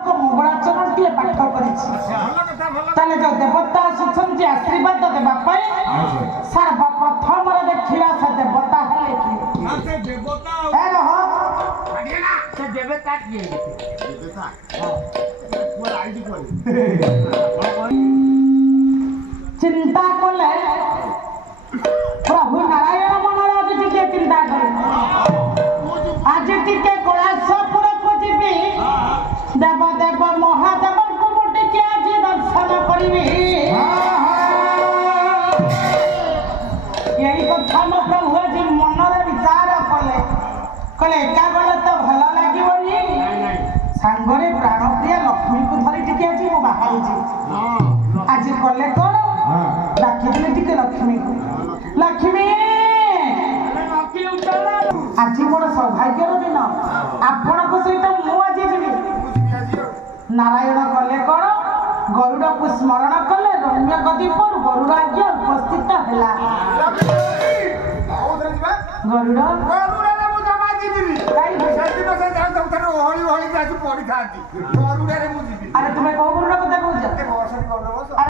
लोक मंगलाचरणटीए पाठ करे जो देवता आसुंच आशीर्वाद देवा सर्वप्रथम देखा से देवता चिंता कले प्रभु नारायण मनर आज टे चिंता कले आज टे कैलाशपुर को जीवी देवदेव महादेव को मुटिके आज दर्शन करी यही कथा मो प्रभु आज मनर विचार कले कले एका गले तो भल लगे सांगरे प्राणप्रिया लक्ष्मी को धरी टिके आज मो बाहर आज कले कौन डाकिले टिके लक्ष्मी को लक्ष्मी आज मोर सौभाग्यर दिन आपण सहित मुझे जी नारायण कले कौन गरुड़ को स्मरण कले रम्य गति पर गरुड़ आज्ञा उपस्थित है अरे तुम्हें कौ गरुड़ कथा कह